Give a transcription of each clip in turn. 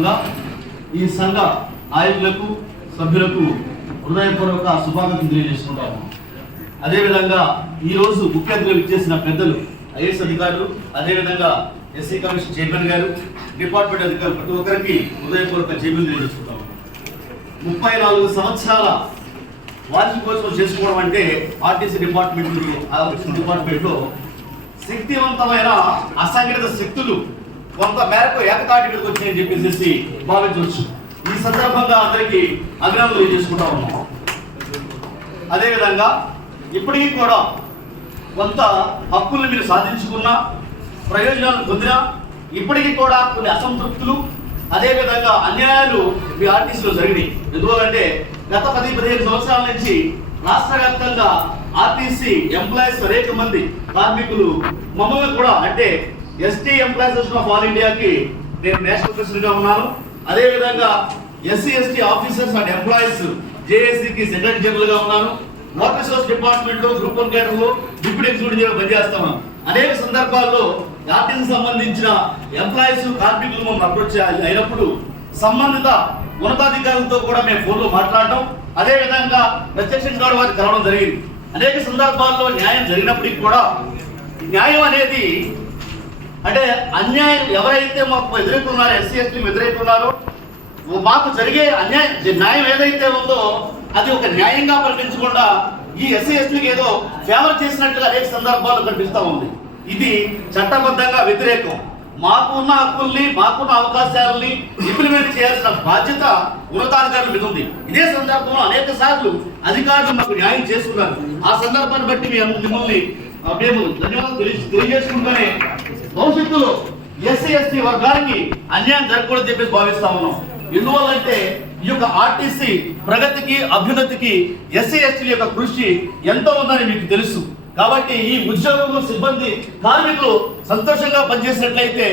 సందర్భంగా ఈ సంఘ నాయకులకు సభ్యులకు హృదయపూర్వక శుభాకాంక్షలు తెలియజేసుకుంటాము. అదేవిధంగా ఈరోజు ముఖ్య అతిథులు ఇచ్చేసిన పెద్దలు ఐఏఎస్ అధికారులు అదేవిధంగా ఎస్సీ కమిషన్ చైర్మన్ గారు డిపార్ట్మెంట్ అధికారులు ప్రతి ఒక్కరికి హృదయపూర్వక జైబులు తెలియజేసుకుంటాము. ముప్పై నాలుగు సంవత్సరాల వార్షికోత్సవం చేసుకోవడం అంటే ఆర్టీసీ డిపార్ట్మెంట్ డిపార్ట్మెంట్లో శక్తివంతమైన అసంఘటిత శక్తులు కొంత మేరకు ఏకతాటి మీదకి వచ్చాయని చెప్పేసి భావించవచ్చు. ఈ సందర్భంగా అందరికీ అభినందనలు చేసుకుంటా ఉన్నాం. అదేవిధంగా ఇప్పటికీ కూడా కొంత హక్కుల్ని మీరు సాధించుకున్నా ప్రయోజనాలు పొందినా ఇప్పటికీ కూడా కొన్ని అసంతృప్తులు అదేవిధంగా అన్యాయాలు మీ ఆర్టీసీలో జరిగినాయి. ఎందువల్లంటే గత పది పదిహేను సంవత్సరాల నుంచి రాష్ట్ర వ్యాప్తంగా ఆర్టీసీ ఎంప్లాయీస్ అనేక మంది కార్మికులు మమ్మల్ని కూడా అంటే ఎస్టీ ఎంప్లాయీస్ ఆఫ్ ఆల్ ఇండియాకి నేను నేషనల్ ప్రెసిడెంట్గా ఉన్నాను. అదేవిధంగా SC ST officers and employees జేఏసీకి secretary జనరల్గా ఉన్నాను. వాటర్ రిసోర్స్ డిపార్ట్మెంట్లో గ్రూప్ వన్ కేటర్లో డిప్యూటీ ఎగ్జిక్యూటివ్ పనిచేస్తాను అనేక సందర్భాల్లో ఆర్టీసీ సంబంధించిన ఎంప్లాయీస్ కార్మికులు మమ్మల్ని అప్రోచ్ అయినప్పుడు సంబంధిత ఉన్నతాధికారులతో కూడా మేము ఫోన్లో మాట్లాడటం. అదేవిధంగా ప్రత్యక్షంగా వారికి కలవడం జరిగింది. అనేక సందర్భాల్లో న్యాయం జరిగినప్పటికీ కూడా న్యాయం అనేది అన్యాయం ఎవరైతే మాకు ఎదుర్కొన్నారో ఎస్సీ ఎస్టీ ఎదురైతున్నారో మాకు జరిగే అన్యాయం న్యాయం ఏదైతే ఉందో అది ఒక న్యాయంగా పరిగణించకుండా ఈ ఎస్సీ ఎస్టీకి ఏదో ఫేవర్ చేసినట్లుగా అనేక సందర్భాలు కనిపిస్తా ఉంది. ఇది చట్టబద్ధంగా వ్యతిరేకం. మాకున్న హక్కుల్ని మాకున్న అవకాశాలని ఇంప్లిమెంట్ చేయాల్సిన బాధ్యత ఉన్నతాధికారుల మీద ఉంది. ఇదే సందర్భంలో అనేక సార్లు అధికారులు మాకు న్యాయం చేస్తున్నారు. ఆ సందర్భాన్ని బట్టి మీ మిమ్మల్ని మేము ధన్యవాదాలు తెలియజేసుకుంటూనే భవిష్యత్తులో ఎస్సీ ఎస్టీ వర్గానికి అన్యాయం జరగకూడదు చెప్పేసి భావిస్తా ఉన్నాం. ఎందువల్లంటే ఈ యొక్క ఆర్టీసీ ప్రగతికి అభ్యున్నతికి ఎస్సీ ఎస్టీల యొక్క కృషి ఎంతో ఉందని మీకు తెలుసు. కాబట్టి ఈ ఉద్యోగులు సిబ్బంది కార్మికులు సంతోషంగా పనిచేసినట్లయితే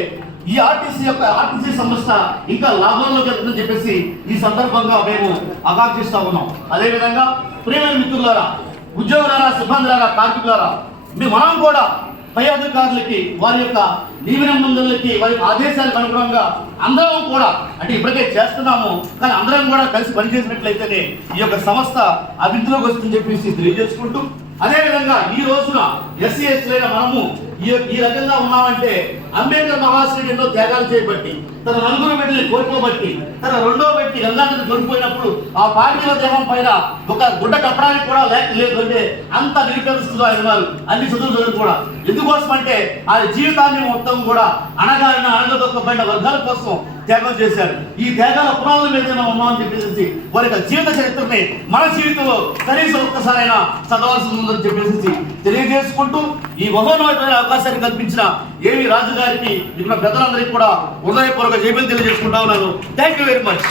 ఈ ఆర్టీసీ యొక్క ఆర్టీసీ సంస్థ ఇంకా లాభంలో జరుగుతుందని చెప్పేసి ఈ సందర్భంగా మేము ఆకాంక్షిస్తా ఉన్నాం. అదేవిధంగా ప్రియమైన మిత్రులారా ఉద్యోగులారా సిబ్బందులారా కార్మికులారా మీ మనం కూడా పై అధికారులకి వారి యొక్క నియమన వారి యొక్క ఆదేశాలకు అనుగుణంగా అందరం కూడా అంటే ఇప్పటికే చేస్తున్నాము కానీ అందరం కూడా కలిసి పనిచేసినట్లయితేనే ఈ యొక్క సంస్థ అభివృద్ధిలోకి వస్తుందని చెప్పేసి తెలియజేసుకుంటూ అదేవిధంగా ఈ రోజున ఎస్సీ ఎస్టీలైన మనము ఈ ఈ రకంగా ఉన్నామంటే అంబేద్కర్ మహాశయుడు ఎన్నో త్యాగాలు చేయబట్టి తన నలుగురు బిడ్డల్ని కోరుకోబట్టి తన రెండో ఈ రంగానికి కోల్పోయినప్పుడు ఆ పార్టీల దేహం పైన ఒక గుడ్డ కప్పడానికి కూడా లేక లేదు అంటే అంత నిరుపేదస్తులు ఆయన అన్ని చదువులు చదువు కూడా ఎందుకోసం అంటే ఆయన జీవితాన్ని మొత్తం కూడా అనగారిన అనగదొక్కబడిన వర్గాల కోసం త్యాగం చేశారు. ఈ త్యాగాల పునాదుల మీద ఉన్నామని చెప్పేసి వారి యొక్క జీవిత చరిత్రని మన జీవితంలో కనీసం ఒక్కసారైనా చదవాల్సి ఉందని చెప్పేసి తెలియజేసుకుంటూ ఈ మహోన్నతమైన అవకాశాన్ని కల్పించిన ఏవి రాజు గారికి ఇక్కడ పెద్దలందరికీ కూడా హృదయపూర్వక జైబులు తెలియజేసుకుంటా ఉన్నాను. Thank you very much